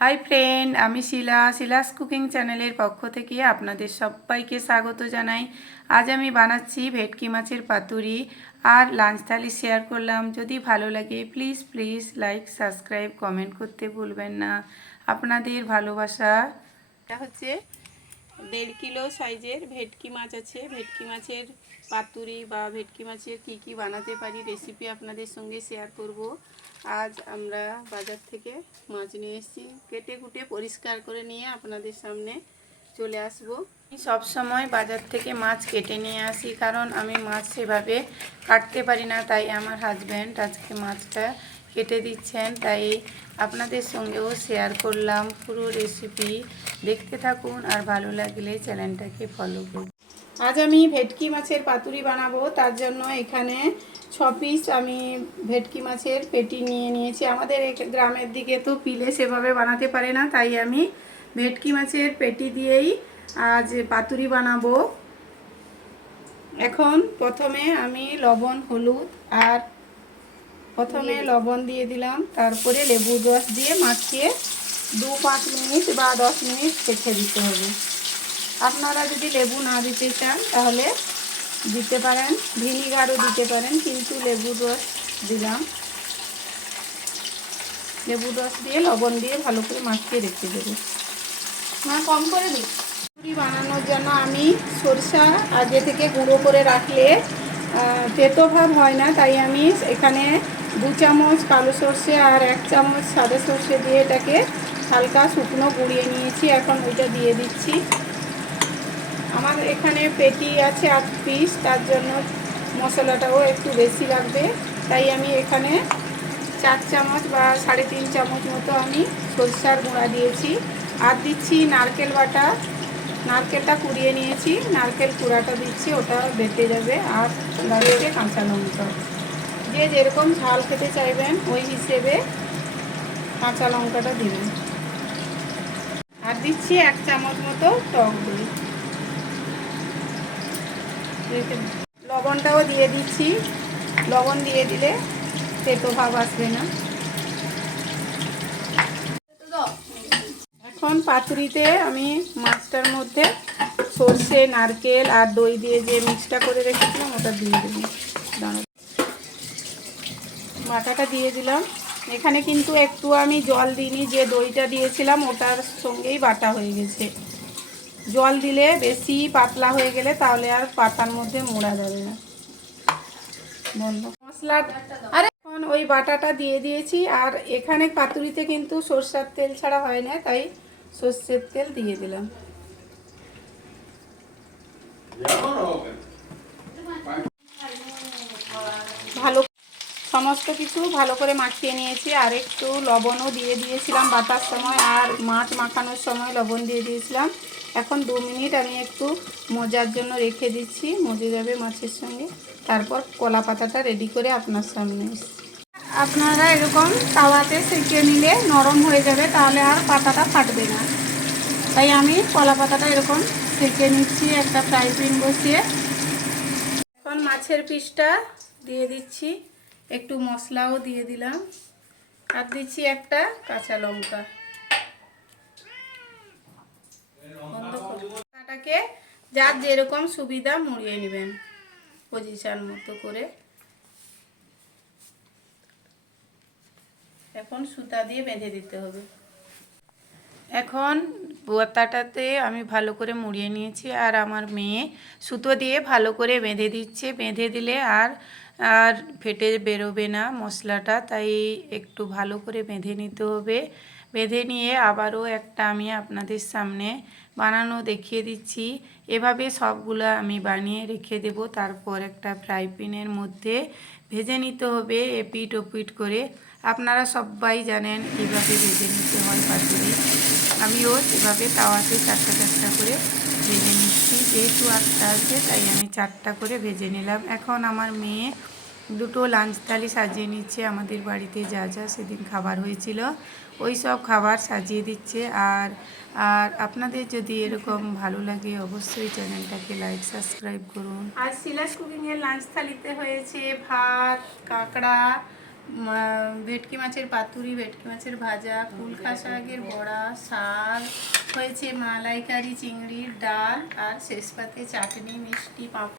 Hi friend, আমি Shila's cooking চ্যানেলের পক্ষ থেকে আপনাদের সবাইকে স্বাগত জানাই। আজ আমি বানাচ্ছি ভেটকি মাছের পাতুরি আর লাঞ্চ থালি শেয়ার করলাম। যদি ভালো লাগে প্লিজ লাইক সাবস্ক্রাইব কমেন্ট করতে ভুলবেন না। আপনাদের ভালোবাসা। এটা হচ্ছে 1.5 কিলো সাইজের ভেটকি মাছ আছে। ভেটকি মাছের পাতুরি বা ভেটকি মাছের কি বানাতে পারি রেসিপি আপনাদের সঙ্গে শেয়ার করব। আজ আমরা বাজার থেকে মাছ নিয়ে এসেছি, কেটে কুটে পরিষ্কার করে নিয়ে আপনাদের সামনে চলে আসব। আমি সবসময় বাজার থেকে মাছ কেটে নিয়ে আসি, কারণ আমি মাছ সেভাবে কাটতে পারি না, তাই আমার হাজব্যান্ড আজকে মাছটা কেটে দিচ্ছেন, তাই আপনাদের সঙ্গেও শেয়ার করলাম। পুরো রেসিপি দেখতে থাকুন আর ভালো লাগলে চ্যানেলটাকে ফলো করুন। আজ আমি ভেটকি মাছের পাতুরি বানাবো, তার জন্য এখানে 6 পিস আমি ভেটকি মাছের পেটি নিয়ে নিয়েছি। আমাদের গ্রামের দিকে তো পিলে সেভাবে বানাতে পারে না, তাই আমি ভেটকি মাছের পেটি দিয়েই আজ পাতুরি বানাবো। এখন প্রথমে আমি লবণ হলুদ আর লবণ দিয়ে দিলাম, তারপরে লেবুর রস দিয়ে মাখিয়ে 2-5 মিনিট বা 10 মিনিট রেখে দিতে হবে। আপনারা যদি লেবু না দিতে চান তাহলে দিতে পারেন, ভিনিগারও দিতে পারেন, কিন্তু লেবুর রস দিলাম। লেবুর রস দিয়ে লবণ দিয়ে ভালো করে মাখিয়ে রেখে দেবো। কম করে দিই। পাতুরি বানানোর জন্য আমি সরষা আগে থেকে গুঁড়ো করে রাখলে তেতো ভাব হয় না, তাই আমি এখানে 2 চামচ কালো সর্ষে আর 1 চামচ সাদা সর্ষে দিয়ে এটাকে হালকা শুকনো গুঁড়িয়ে নিয়েছি। এখন ওইটা দিয়ে দিচ্ছি। আমার এখানে পেটি আছে 8 পিস, তার জন্য মশলাটাও একটু বেশি লাগবে, তাই আমি এখানে 4 চামচ বা 3.5 চামচ মতো আমি সরষার গুঁড়া দিয়েছি। আর দিচ্ছি নারকেল বাটা, নারকেলটা কুড়িয়ে নিয়েছি, নারকেল কুড়াটা দিচ্ছি, ওটা বেটে যাবে। আর লাগবে কাঁচা লঙ্কা, যে যেরকম ঝাল খেতে চাইবেন ওই হিসেবে কাঁচা লঙ্কাটা দিবেন। আর দিচ্ছি 1 চামচ মতো টক দই। লবণটাও দিয়ে দিচ্ছি, লবণ দিয়ে দিলে তেতো ভাব আসবে না। এখন পাতুরিতে আমি মাছটার মধ্যে সর্ষে নারকেল আর দই দিয়ে যে মিক্সটা করে রেখেছিলাম ওটা দিয়ে দেবো। বাটাটা দিয়ে দিলাম। এখানে কিন্তু একটু আমি জল দিইনি, যে দইটা দিয়েছিলাম ওটার সঙ্গেই বাটা হয়ে গেছে। জল দিলে বেশি পাতলা হয়ে গেলে তাহলে আর পাতার মধ্যে মোড়া যাবে না। মশলা এখন ওই বাটাটা দিয়ে দিয়েছি। আর এখানে পাতুরিতে কিন্তু সরষের তেল ছাড়া হয় না, তাই সর্ষের তেল দিয়ে দিলাম। ভালো সমস্ত কিছু ভালো করে মাখিয়ে নিয়েছি। আর একটু লবণও দিয়ে দিয়েছিলাম বাটার সময়, আর মাছ মাখানোর সময় লবণ দিয়ে দিয়েছিলাম। এখন 2 মিনিট আমি একটু মজার জন্য রেখে দিচ্ছি, মজে যাবে মাছের সঙ্গে। তারপর কলা পাতাটা রেডি করে আপনার সামনে আপনারা এরকম তাওয়াতে সেঁকে নিলে নরম হয়ে যাবে, তাহলে আর পাতাটা ফাটবে না। তাই আমি কলা পাতাটা এরকম সেঁকে নিচ্ছি একটা ফ্রাই প্যান বসিয়ে। এখন মাছের পিসটা দিয়ে দিচ্ছি, একটু মশলাও দিয়ে দিলাম, আর দিচ্ছি একটা কাঁচা লঙ্কা। পাতাটাকে যার যেরকম সুবিধা মুড়িয়ে নেবেন পজিশন মতো করে। এখন সুতা দিয়ে বেঁধে দিতে হবে। এখন বোতাটাতে আমি ভালো করে মুড়িয়ে নিয়েছি, আর আমার মেয়ে সুতো দিয়ে ভালো করে বেঁধে দিচ্ছে। বেঁধে দিলে আর আর ফেটে বেরোবে না মশলাটা, তাই একটু ভালো করে বেঁধে নিতে হবে। বেঁধে নিয়ে আবারও একটা আমি আপনাদের সামনে বানানো দেখিয়ে দিচ্ছি। এভাবে সবগুলো আমি বানিয়ে রেখে দেব। তারপর একটা ফ্রাই প্যানের মধ্যে ভেজে নিতে হবে এপিট ওপিট করে। আপনারা সবাই জানেন কীভাবে ভেজে নিতে হয় পাতুরি। আমিও এভাবে তাওয়াতে 4টা করে ভেজে নিচ্ছি। যেহেতু 8টা আছে তাই আমি 4টা করে ভেজে নিলাম। এখন আমার মেয়ে 2টো লাঞ্চ থালি সাজিয়ে নিচ্ছে। আমাদের বাড়িতে যা যা সেদিন খাবার হয়েছিল ওই সব খাবার সাজিয়ে দিচ্ছে। আর আপনাদের যদি এরকম ভালো লাগে অবশ্যই চ্যানেলটাকে লাইক সাবস্ক্রাইব করুন। আর শিলাস কুকিংয়ের লাঞ্চ থালিতে হয়েছে ভাত, কাঁকড়া, ভেটকি মাছের পাতুরি, ভেটকি মাছের ভাজা, কুলখা শাকের বড়া, শাক হয়েছে, মালাইকারি চিংড়ির ডাল, আর শেষ পাতে চাটনি, মিষ্টি, পাঁপড়।